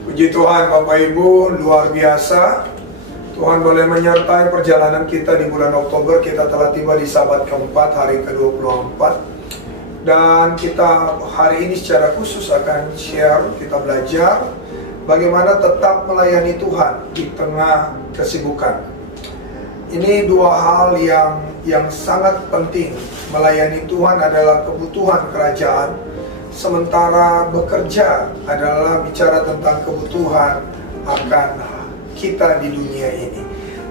Puji Tuhan Bapak Ibu, luar biasa. Tuhan boleh menyertai perjalanan kita di bulan Oktober. Kita telah tiba di Sabat keempat, hari ke-24. Dan kita hari ini secara khusus akan share, kita belajar bagaimana tetap melayani Tuhan di tengah kesibukan. Ini dua hal yang sangat penting. Melayani Tuhan adalah kebutuhan kerajaan, sementara bekerja adalah bicara tentang kebutuhan akan kita di dunia ini.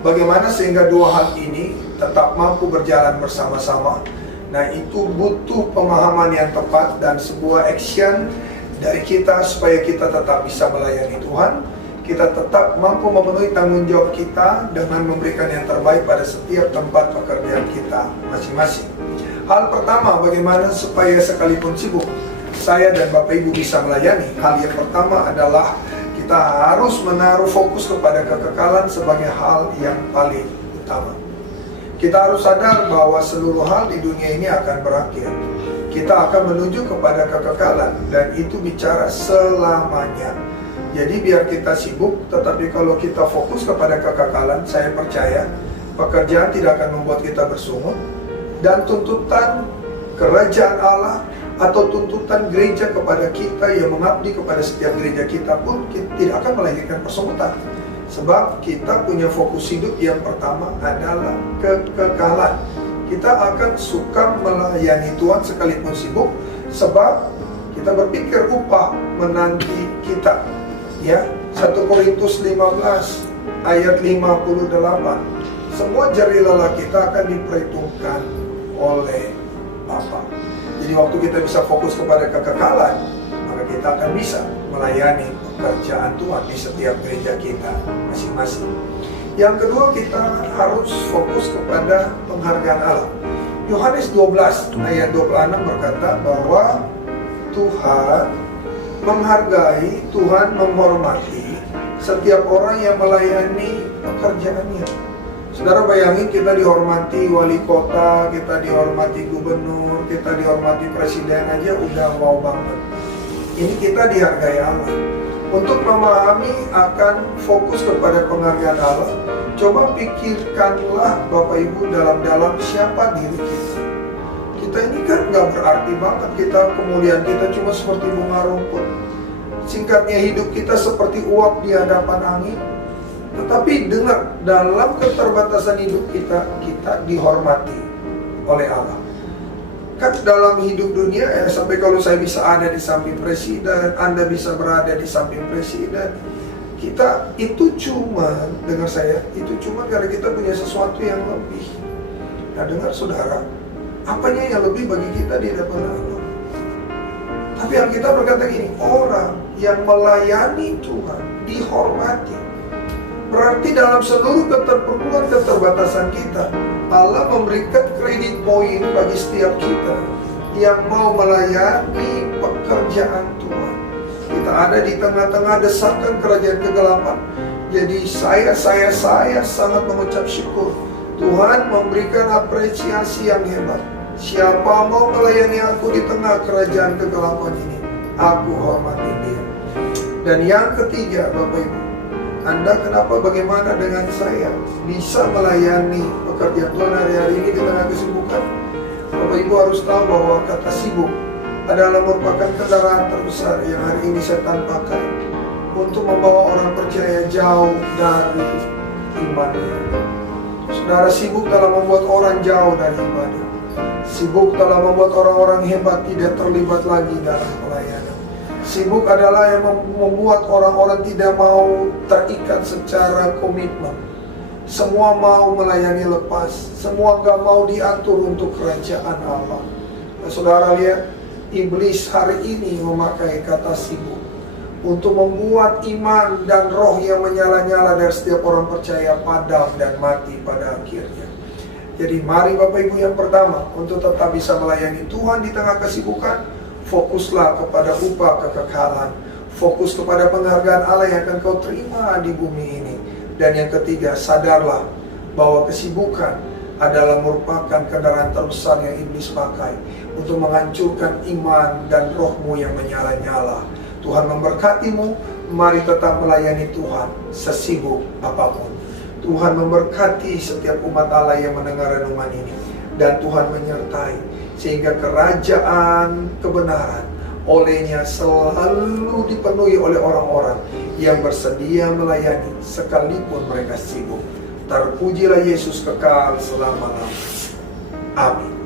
Bagaimana sehingga dua hal ini tetap mampu berjalan bersama-sama? Nah, itu butuh pemahaman yang tepat dan sebuah action dari kita supaya kita tetap bisa melayani Tuhan. Kita tetap mampu memenuhi tanggung jawab kita dengan memberikan yang terbaik pada setiap tempat pekerjaan kita masing-masing. Hal pertama, bagaimana supaya sekalipun sibuk saya dan Bapak Ibu bisa melayani. Hal yang pertama adalah kita harus menaruh fokus kepada kekekalan sebagai hal yang paling utama. Kita harus sadar bahwa seluruh hal di dunia ini akan berakhir. Kita akan menuju kepada kekekalan, dan itu bicara selamanya. Jadi biar kita sibuk, tetapi kalau kita fokus kepada kekekalan, saya percaya pekerjaan tidak akan membuat kita bersungut. Dan tuntutan kerajaan Allah atau tuntutan gereja kepada kita yang mengabdi kepada setiap gereja kita pun tidak akan melahirkan persungutan. Sebab kita punya fokus hidup yang pertama adalah kekekalan. Kita akan suka melayani Tuhan sekalipun sibuk, sebab kita berpikir upah menanti kita. Ya, 1 Korintus 15 ayat 58. Semua jerih lelah kita akan diperhitungkan oleh Bapa. Jadi waktu kita bisa fokus kepada kekekalan, maka kita akan bisa melayani pekerjaan Tuhan di setiap gereja kita masing-masing. Yang kedua, kita harus fokus kepada penghargaan Allah. Yohanes 12 ayat 26 berkata bahwa Tuhan menghargai, Tuhan menghormati setiap orang yang melayani pekerjaannya. Saudara bayangin, kita dihormati wali kota, kita dihormati gubernur, kita dihormati presiden aja udah wow banget. Ini kita dihargai Allah. Untuk memahami akan fokus kepada penghargaan Allah, coba pikirkanlah Bapak Ibu dalam siapa diri kita. Kita ini kan gak berarti banget, kemuliaan kita cuma seperti bunga rumput. Singkatnya, hidup kita seperti uap di hadapan angin. Tetapi dengar, dalam keterbatasan hidup kita dihormati oleh Allah. Kan dalam hidup dunia, sampai kalau saya bisa ada di samping presiden, Anda bisa berada di samping presiden, kita itu cuma, dengar saya, itu cuma karena kita punya sesuatu yang lebih. Nah dengar saudara, apanya yang lebih bagi kita di hadapan Allah? Tapi Alkitab berkata gini, orang yang melayani Tuhan dihormati. Berarti dalam seluruh keterperluan keterbatasan kita, Allah memberikan kredit poin bagi setiap kita yang mau melayani pekerjaan Tuhan. Kita ada di tengah-tengah desakan kerajaan kegelapan. Jadi saya sangat mengucap syukur. Tuhan memberikan apresiasi yang hebat. Siapa mau melayani aku di tengah kerajaan kegelapan ini, aku hormati dia. Dan yang ketiga, Bapak Ibu, Anda bagaimana dengan saya bisa melayani pekerjaan Tuhan hari-hari ini di tengah kesibukan? Bapak Ibu harus tahu bahwa kata sibuk adalah merupakan kendaraan terbesar yang hari ini setan pakai untuk membawa orang percaya jauh dari imannya. Saudara, sibuk telah membuat orang jauh dari ibadah. Sibuk telah membuat orang-orang hebat tidak terlibat lagi dalam pelayanan. Sibuk adalah yang membuat orang-orang tidak mau terikat secara komitmen. Semua mau melayani lepas. Semua gak mau diatur untuk kerajaan Allah. Nah, saudara lihat, iblis hari ini memakai kata sibuk untuk membuat iman dan roh yang menyala-nyala dari setiap orang percaya padam dan mati pada akhirnya. Jadi mari Bapak Ibu, yang pertama, untuk tetap bisa melayani Tuhan di tengah kesibukan, fokuslah kepada upah kekekalan. Fokus kepada penghargaan Allah yang akan kau terima di bumi ini. Dan yang ketiga, sadarlah bahwa kesibukan adalah merupakan kendaraan terbesar yang iblis pakai untuk menghancurkan iman dan rohmu yang menyala-nyala. Tuhan memberkatimu, mari tetap melayani Tuhan sesibuk apapun. Tuhan memberkati setiap umat Allah yang mendengar renungan ini, dan Tuhan menyertai sehingga kerajaan kebenaran olehnya selalu dipenuhi oleh orang-orang yang bersedia melayani sekalipun mereka sibuk. Terpujilah Yesus kekal selama-lamanya. Amin.